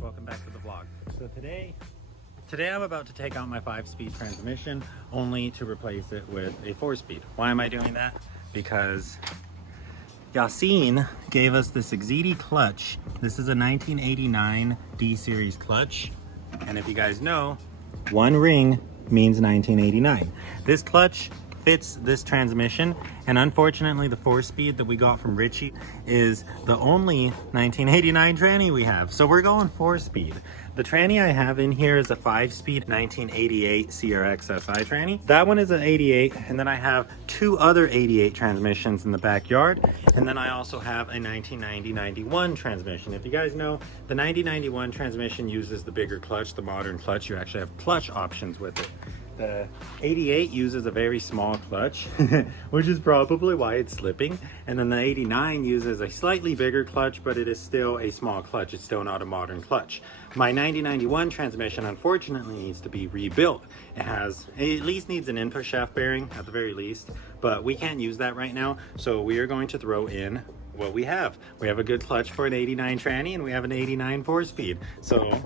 Welcome back to the vlog. So today I'm about to take out my 5-speed transmission only to replace it with a 4-speed. Why am I doing that? Because Yasin gave us this Exidi clutch. This is a 1989 D series clutch, and if you guys know, one ring means 1989. This clutch fits this transmission, and unfortunately the 4-speed that we got from Richie is the only 1989 tranny we have, so we're going 4-speed. The tranny I have in here is a 5-speed 1988 CRX SI tranny. That one is an 88, and then I have 2 other 88 transmissions in the backyard, and then I also have a 1990-91 transmission. If you guys know, the 90-91 transmission uses the bigger clutch, the modern clutch. You actually have clutch options with it. The 88 uses a very small clutch, which is probably why it's slipping. And then the 89 uses a slightly bigger clutch, but it is still a small clutch. It's still not a modern clutch. My 90-91 transmission unfortunately needs to be rebuilt. It at least needs an input shaft bearing at the very least, but we can't use that right now. So we are going to throw in what we have. We have a good clutch for an 89 tranny, and we have an 89 4-speed. So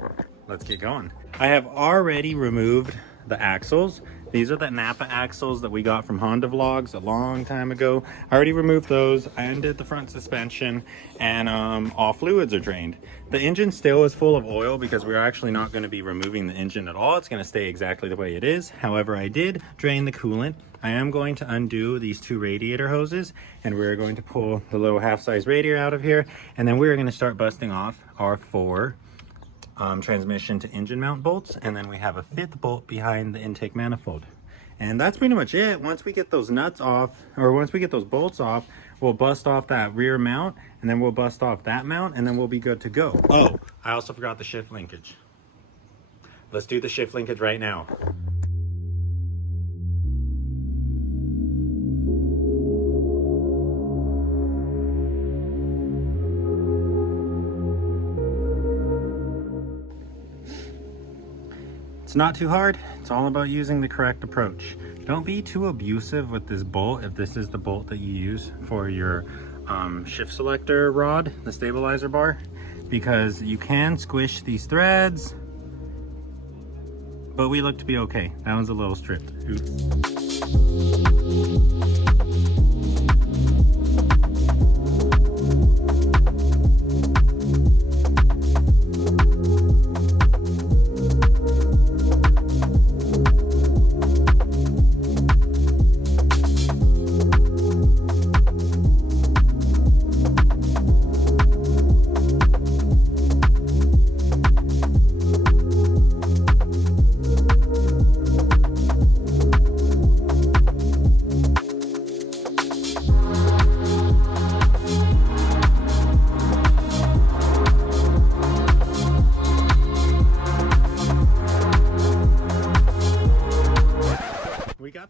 let's get going. I have already removed the axles. These are the Napa axles that we got from Honda Vlogs a long time ago. I already removed those. I undid the front suspension, and all fluids are drained. The engine still is full of oil because we're actually not going to be removing the engine at all. It's going to stay exactly the way it is. However, I did drain the coolant. I am going to undo these 2 radiator hoses, and we're going to pull the little half-size radiator out of here, and then we're going to start busting off our 4 transmission to engine mount bolts, and then we have a 5th bolt behind the intake manifold. And that's pretty much it. Once we get those nuts off, or once we get those bolts off, we'll bust off that rear mount, and then we'll bust off that mount, and then we'll be good to go. Oh, I also forgot the shift linkage. Let's do the shift linkage right now. It's not too hard. It's all about using the correct approach. Don't be too abusive with this bolt if this is the bolt that you use for your shift selector rod, the stabilizer bar, because you can squish these threads, but we look to be okay. That one's a little stripped. Oops.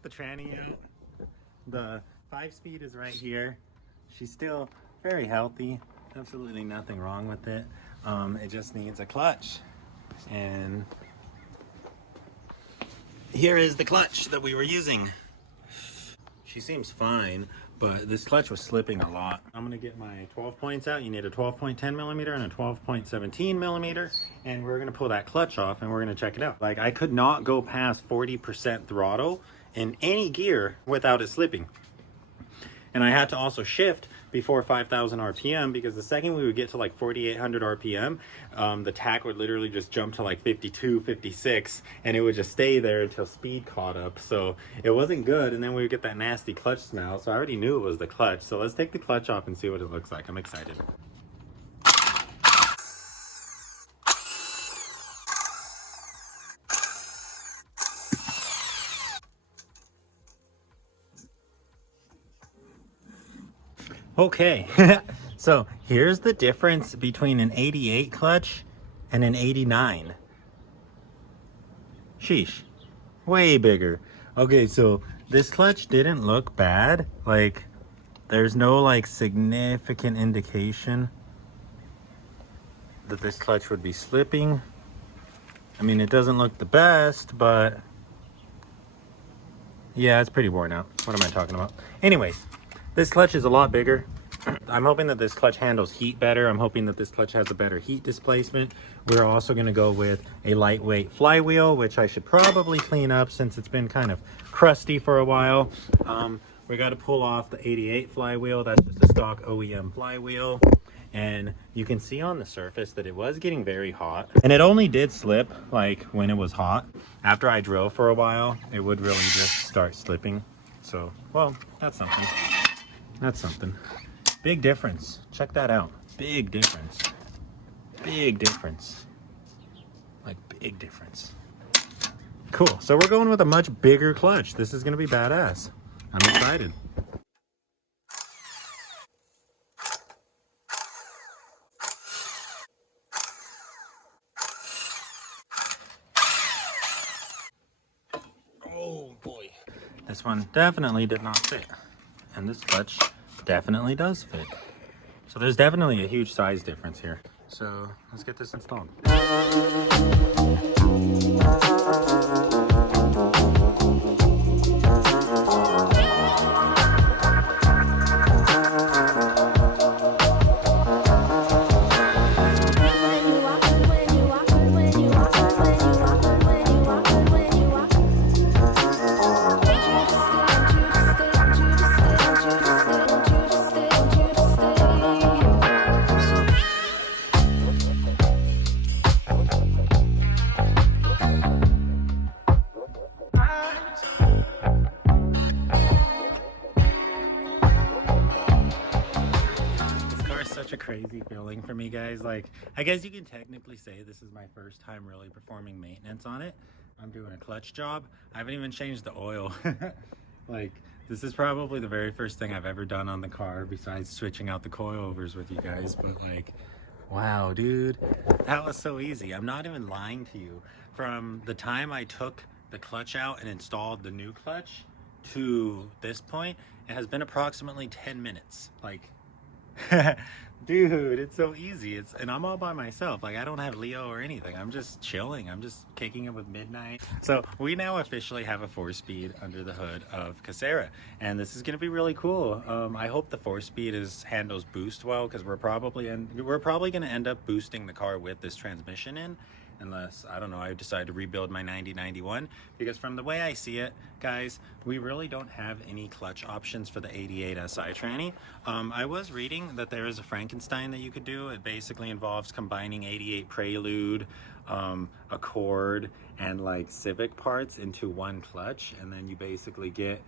The tranny out. The 5-speed is right here. she's still very healthy. Absolutely nothing wrong with it. It just needs a clutch. And here is the clutch that we were using. She seems fine, but this clutch was slipping a lot. I'm gonna get my 12 points out. You need a 12.10 millimeter and a 12.17 millimeter. And we're gonna pull that clutch off and we're gonna check it out. Like, I could not go past 40% throttle in any gear without it slipping. And I had to also shift before 5,000 RPM, because the second we would get to like 4,800 RPM, the tach would literally just jump to like 52, 56, and it would just stay there until speed caught up. So it wasn't good, and then we would get that nasty clutch smell. So I already knew it was the clutch. So let's take the clutch off and see what it looks like. I'm excited. Okay, so here's the difference between an 88 clutch and an 89. Sheesh, way bigger. Okay, so this clutch didn't look bad. Like, there's no like significant indication that this clutch would be slipping. I mean, it doesn't look the best, but yeah, it's pretty worn out. What am I talking about? Anyways, this clutch is a lot bigger. I'm hoping that this clutch handles heat better. I'm hoping that this clutch has a better heat displacement. We're also going to go with a lightweight flywheel, which I should probably clean up since it's been kind of crusty for a while. We got to pull off the 88 flywheel. That's just a stock OEM flywheel. And you can see on the surface that it was getting very hot. And it only did slip like when it was hot. After I drove for a while, it would really just start slipping. So, well, that's something. That's something. Big difference. Check that out. Big difference. Big difference. Like, big difference. Cool. So we're going with a much bigger clutch. This is going to be badass. I'm excited. Oh boy. This one definitely did not fit. And this clutch definitely does fit. So there's definitely a huge size difference here. So let's get this installed. Such a crazy feeling for me, guys. Like, I guess you can technically say this is my first time really performing maintenance on it. I'm doing a clutch job. I haven't even changed the oil. Like, this is probably the very first thing I've ever done on the car besides switching out the coilovers with you guys. But like, wow, dude, that was so easy. I'm not even lying to you. From the time I took the clutch out and installed the new clutch to this point, it has been approximately 10 minutes. Like, dude, it's so easy. And I'm all by myself. Like, I don't have Leo or anything. I'm just chilling. I'm just kicking it with Midnight. So we now officially have a 4-speed under the hood of Casera, and this is going to be really cool. I hope the 4-speed handles boost well, because we're probably going to end up boosting the car with this transmission in, unless, I don't know, I decide to rebuild my 9091, because from the way I see it, guys, we really don't have any clutch options for the 88 SI tranny. I was reading that there is a Frankenstein that you could do. It basically involves combining 88 Prelude, Accord, and like Civic parts into one clutch, and then you basically get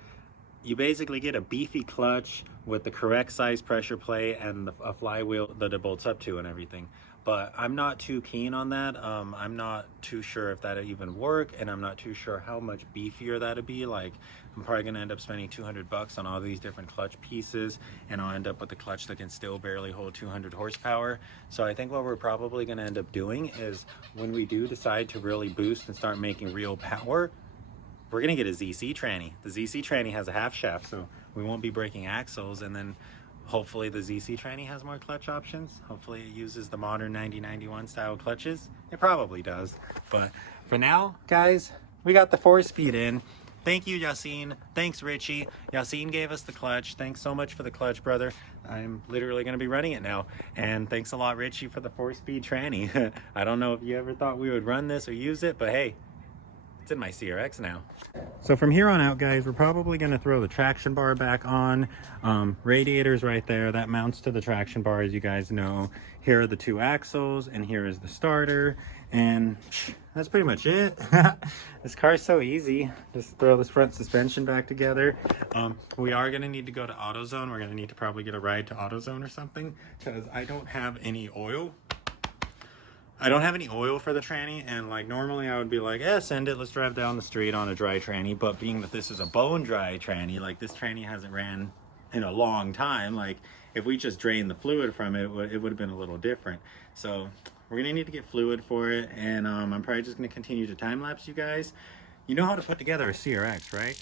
a beefy clutch with the correct size pressure plate and a flywheel that it bolts up to and everything. But I'm not too keen on that. I'm not too sure if that'll even work, and I'm not too sure how much beefier that'll be. Like, I'm probably gonna end up spending 200 bucks on all these different clutch pieces, and I'll end up with a clutch that can still barely hold 200 horsepower. So I think what we're probably gonna end up doing is, when we do decide to really boost and start making real power, we're gonna get a ZC tranny. The ZC tranny has a half shaft, so we won't be breaking axles, and then Hopefully the ZC tranny has more clutch options. Hopefully it uses the modern 9091 style clutches. It probably does. But for now, guys, we got the 4-speed in. Thank you, Yassine. Thanks, Richie. Yassine gave us the clutch. Thanks so much for the clutch, brother. I'm literally going to be running it now. And thanks a lot, Richie, for the 4-speed tranny. I don't know if you ever thought we would run this or use it, but hey, it's in my CRX now. So from here on out, guys, we're probably going to throw the traction bar back on. Radiator's right there. That mounts to the traction bar, as you guys know. Here are the 2 axles, and here is the starter. And that's pretty much it. This car's so easy. Just throw this front suspension back together. We are going to need to go to AutoZone. We're going to need to probably get a ride to AutoZone or something, because I don't have any oil. I don't have any oil for the tranny, and like normally I would be like, yeah, send it, let's drive down the street on a dry tranny. But being that this is a bone dry tranny, like this tranny hasn't ran in a long time, like if we just drained the fluid from it, it would have been a little different. So we're gonna need to get fluid for it, and I'm probably just gonna continue to time lapse you guys. You know how to put together a CRX, right?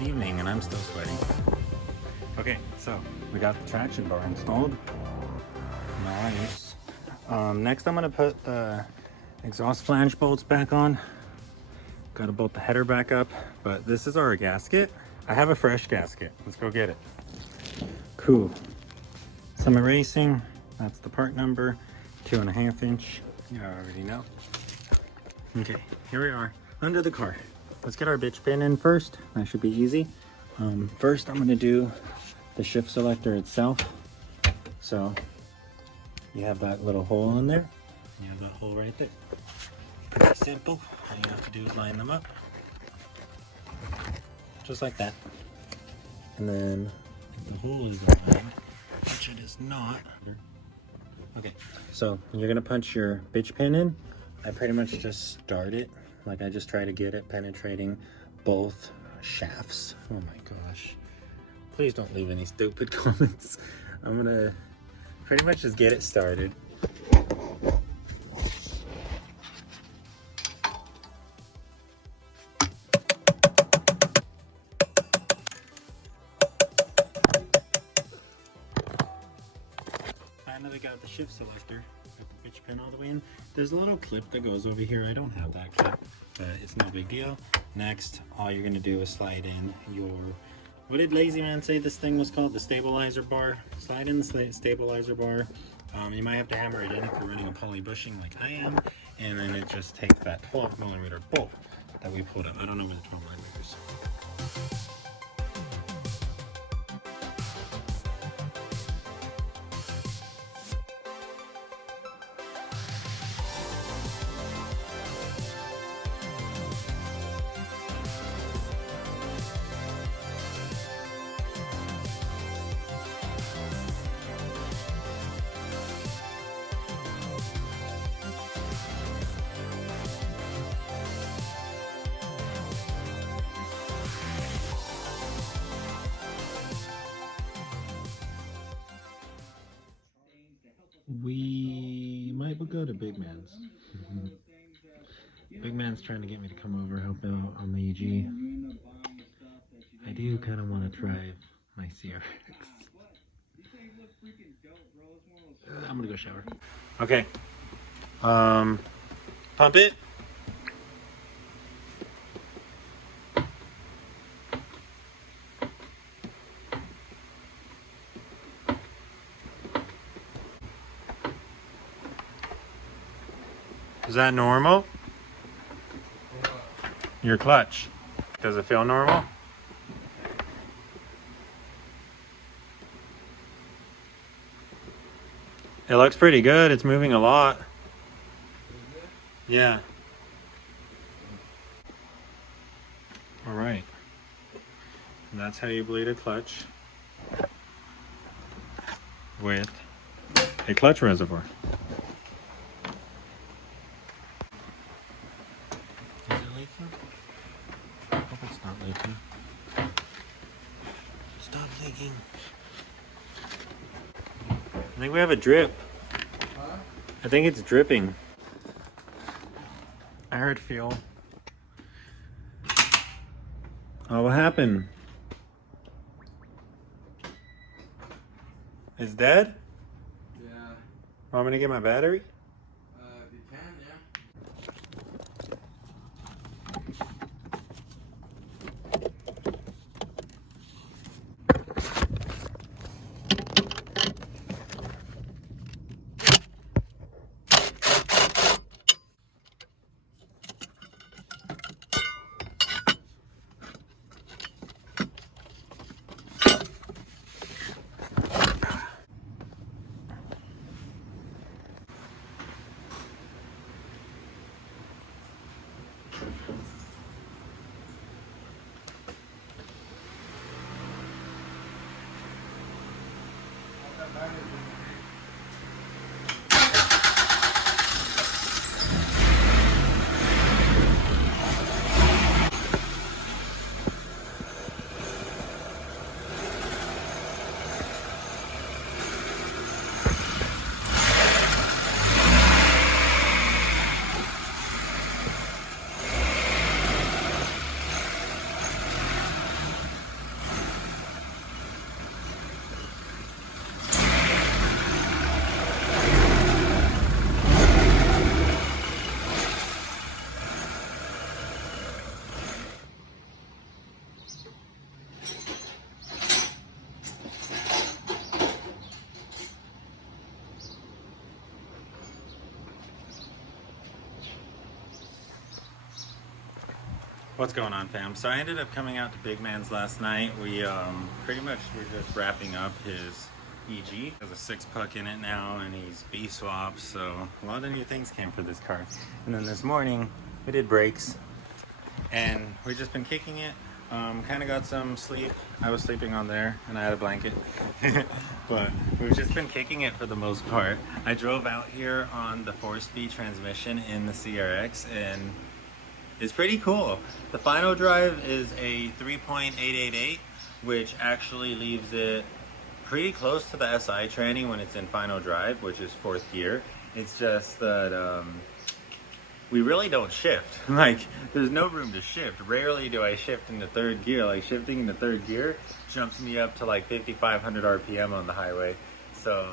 Evening and I'm still sweating. Okay, so we got the traction bar installed. Nice. Next I'm gonna put the exhaust flange bolts back on. Gotta bolt the header back up, but this is our gasket. I have a fresh gasket. Let's go get it. Cool. Some erasing. That's the part number. 2.5 inch. You already know. Okay, here we are under the car. Let's get our bitch pin in first. That should be easy. First, I'm going to do the shift selector itself. So you have that little hole in there. You have that hole right there. Pretty simple. All you have to do is line them up. Just like that. And then if the hole is aligned, which it is not. Okay, so you're going to punch your bitch pin in. I pretty much just start it. Like I just try to get it penetrating both shafts. Oh my gosh. Please don't leave any stupid comments. I'm gonna pretty much just get it started. Finally got the shift selector. Got the bitch pin all the way in. There's a little clip that goes over here. I don't have that clip, but it's no big deal. Next, all you're gonna do is slide in your, what did Lazy Man say this thing was called? The stabilizer bar. Slide in the stabilizer bar. You might have to hammer it in if you're running a poly bushing like I am, and then it just takes that 12mm bolt that we pulled up. I don't know where the 12mm is. We might go to Big Man's. Big Man's trying to get me to come over, help out on the EG. I do kind of want to try my CRX. I'm gonna go shower. Okay. Pump it. Is that normal? Your clutch. Does it feel normal? It looks pretty good. It's moving a lot. Yeah. All right. And that's how you bleed a clutch with a clutch reservoir. Is it leaking? I hope it's not leaking. Stop leaking. I think we have a drip. Huh? I think it's dripping. I heard fuel. Oh, what happened? It's dead? Yeah. Want me to get my battery? If you can, yeah. What's going on, fam? So I ended up coming out to Big Man's last night. We pretty much were just wrapping up his EG. There's a 6-puck in it now, and he's B-swapped, so a lot of new things came for this car. And then this morning, we did brakes, and we've just been kicking it. Kind of got some sleep. I was sleeping on there, and I had a blanket. But we've just been kicking it for the most part. I drove out here on the 4-speed transmission in the CRX, and it's pretty cool. The final drive is a 3.888, which actually leaves it pretty close to the SI tranny when it's in final drive, which is 4th gear. It's just that we really don't shift. Like, there's no room to shift. Rarely do I shift into 3rd gear. Like, shifting into 3rd gear jumps me up to like 5,500 RPM on the highway. So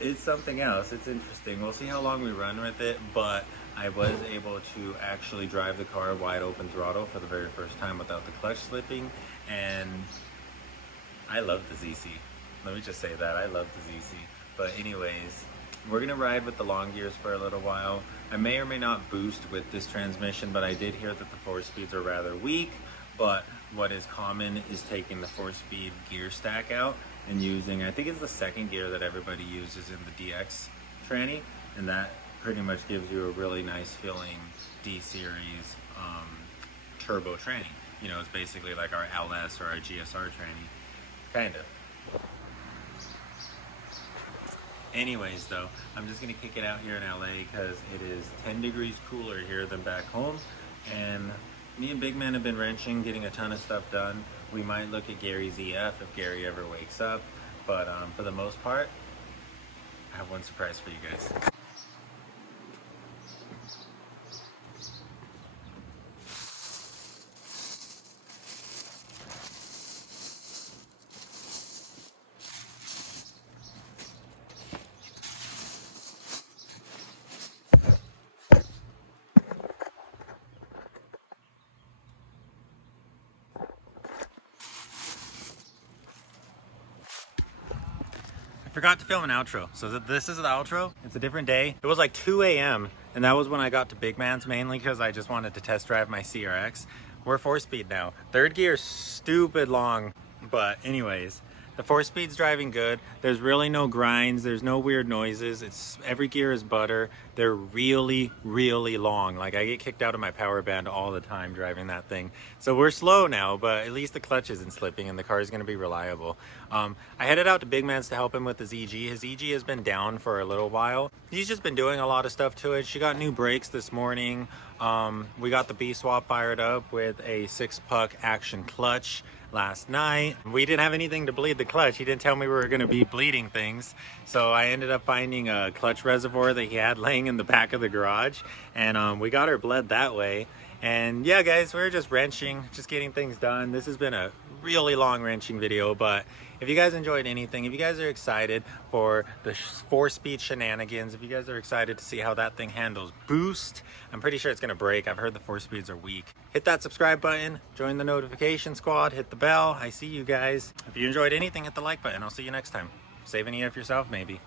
it's something else. It's interesting. We'll see how long we run with it, but I was able to actually drive the car wide open throttle for the very first time without the clutch slipping, and I love the ZC. Let me just say that, I love the ZC. But anyways, we're gonna ride with the long gears for a little while. I may or may not boost with this transmission, but I did hear that the 4-speeds are rather weak, but what is common is taking the 4-speed gear stack out and using, I think it's the 2nd gear that everybody uses in the DX tranny, and that pretty much gives you a really nice feeling D-series turbo tranny. You know, it's basically like our LS or our GSR tranny, kind of. Anyways though, I'm just gonna kick it out here in LA because it is 10 degrees cooler here than back home, and me and Big Man have been wrenching, getting a ton of stuff done. We might look at Gary's EF if Gary ever wakes up, but for the most part, I have one surprise for you guys. Forgot to film an outro. So this is the outro. It's a different day. It was like 2 a.m. and that was when I got to Big Man's, mainly because I just wanted to test drive my CRX. We're 4-speed now. 3rd gear is stupid long. But anyways, The 4-speed's driving good. There's really no grinds. There's no weird noises. Every gear is butter. They're really, really long. Like, I get kicked out of my power band all the time driving that thing. So we're slow now, but at least the clutch isn't slipping and the car is going to be reliable. I headed out to Big Man's to help him with his EG. His EG has been down for a little while. He's just been doing a lot of stuff to it. She got new brakes this morning. We got the B-swap fired up with a 6-puck action clutch last night. We didn't have anything to bleed the clutch. He didn't tell me we were going to be bleeding things. So I ended up finding a clutch reservoir that he had laying in the back of the garage. And we got her bled that way. And yeah, guys, we're just wrenching, just getting things done. This has been a really long wrenching video, but if you guys enjoyed anything, if you guys are excited for the 4-speed shenanigans, if you guys are excited to see how that thing handles boost, I'm pretty sure it's gonna break. I've heard the 4-speeds are weak. Hit that subscribe button, join the notification squad, hit the bell. I see you guys. If you enjoyed anything, hit the like button. I'll see you next time. Save any of yourself, maybe.